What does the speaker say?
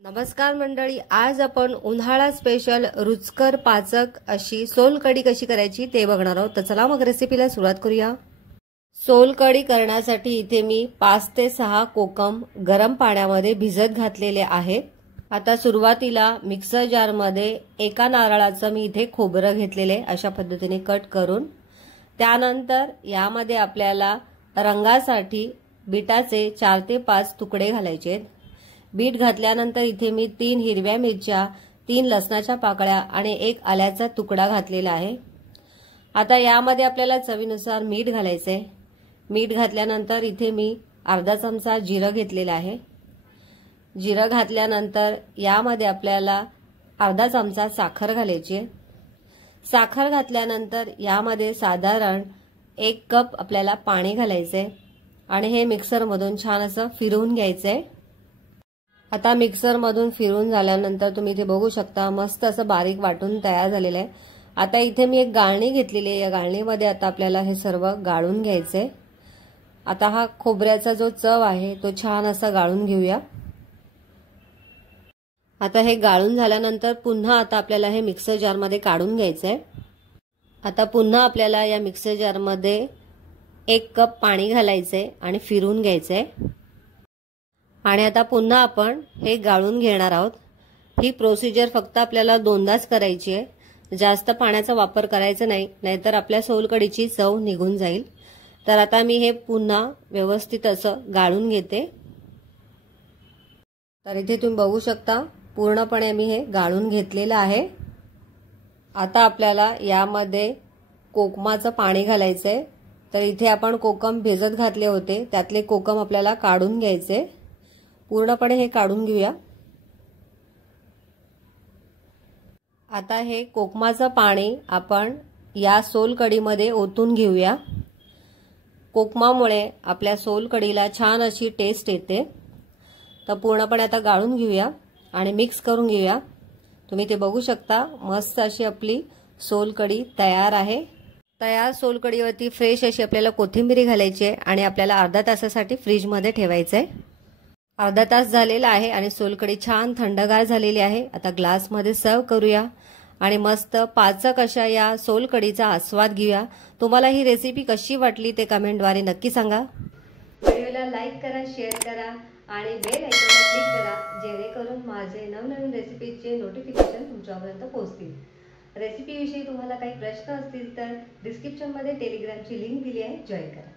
नमस्कार मंडळी, आज आपण उन्हाळा स्पेशल रुचकर पाचक अशी सोलकढी कशी करायची ते बघणार आहोत। तर चला मग रेसिपीला सुरुवात करूया। सोलकढी करण्यासाठी इथे मी 5 ते 6 कोकम गरम पाण्यामध्ये भिजत घातलेले आहे। आता सुरुवातीला मिक्सर जार मध्ये एका नारळाचं मी इथे खोबरं घेतलेले अशा पद्धतीने कट करून, त्यानंतर यामध्ये आपल्याला रंगासाठी बीटाचे 4 ते 5 तुकडे घालायचे। बीट घातल्यानंतर इथे मी 3 हिरव्या मिरच्या, 3 लसणाच्या पाकळ्या आणि 1 आल्याचा तुकडा घातलेला आहे। आता यामध्ये आपल्याला चवीनुसार मीठ घालायचे। मीठ घातल्यानंतर इथे मी अर्धा चमचा जिरं घेतलेलं आहे। जिरं घातल्यानंतर यामध्ये आपल्याला अर्धा चमचा साखर घालायची आहे। साखर घातल्यानंतर यामध्ये साधारण 1 कप आपल्याला पाणी घालायचे आणि हे मिक्सर मधून छान असं फिरवून घ्यायचंय। आता मिक्सर मधून फिरून झाल्यानंतर तुम्ही इथे बघू शकता मस्त असं बारीक वाटून तयार झालेलं आहे। आता इथे मी एक गाळणी घेतलेली आहे। या गाळणीमध्ये आता आपल्याला हे सर्व गाळून घ्यायचंय। आता हा खोबऱ्याचा जो चव आहे तो छान असा गाळून घेऊया। आता हे गाळून झाल्यानंतर पुन्हा आता आपल्याला हे मिक्सर जार मध्ये काढून घ्यायचंय। आता पुन्हा आपल्याला या मिक्सर जार मध्ये 1 कप पाणी घालायचंय आणि फिरवून घ्यायचंय। आणि आता पुन्हा आपण हे गाळून घेणार आहोत। ही प्रोसिजर फक्त आपल्याला 2दाच करायची आहे, जास्त पाण्याचा वापर करायचा नाही, नाहीतर आपल्या सोलकढीची चव निघून जाईल। तर आता मी हे पुन्हा व्यवस्थित असं गाळून घेते। तर इथे तुम्ही बघू शकता पूर्णपणे मी हे गाळून घेतलेलं आहे। आता आपल्याला यामध्ये कोकमाचं पाणी घालायचंय। तर इथे आपण कोकम भिजत घातले होते, त्यातले कोकम आपल्याला काढून घ्यायचे। पूर्णपणे हे काढून घेऊया। आता हे कोकमाचं पाणी आपण या सोलकढीमध्ये ओतून घेऊया। कोकमामुळे आपल्या सोलकढीला छान अशी टेस्ट येते। तर पूर्णपणे आता गाळून घेऊया आणि मिक्स करून घेऊया। तुम्ही ते बघू शकता मस्त अशी आपली सोलकढी तयार आहे। तयार सोलकढीवरती फ्रेश अशी आपल्याला कोथिंबीर घालायची आहे आणि आपल्याला अर्धा तासासाठी फ्रीज मध्ये ठेवायचं आहे। अर्धा तास झालेला आहे आणि सोलकढी छान थंडगार झालेली आहे। आता ग्लास मध्ये सर्व करूया आणि मस्त पाचक अशा या सोलकढीचा आस्वाद घेऊया। तुम्हाला ही रेसिपी कशी वाटली ते कमेंटद्वारे नक्की सांगा। व्हिडिओला लाईक करा, शेअर करा आणि बेल आयकॉनवर क्लिक करा, जेणेकरून माझे नवनवीन रेसिपीचे नोटिफिकेशन तुमच्यापर्यंत पोहोचतील। रेसिपी विषयी तुम्हाला काही प्रश्न असतील तर डिस्क्रिप्शन मध्ये टेलिग्रामची लिंक दिली आहे, जॉइन करा।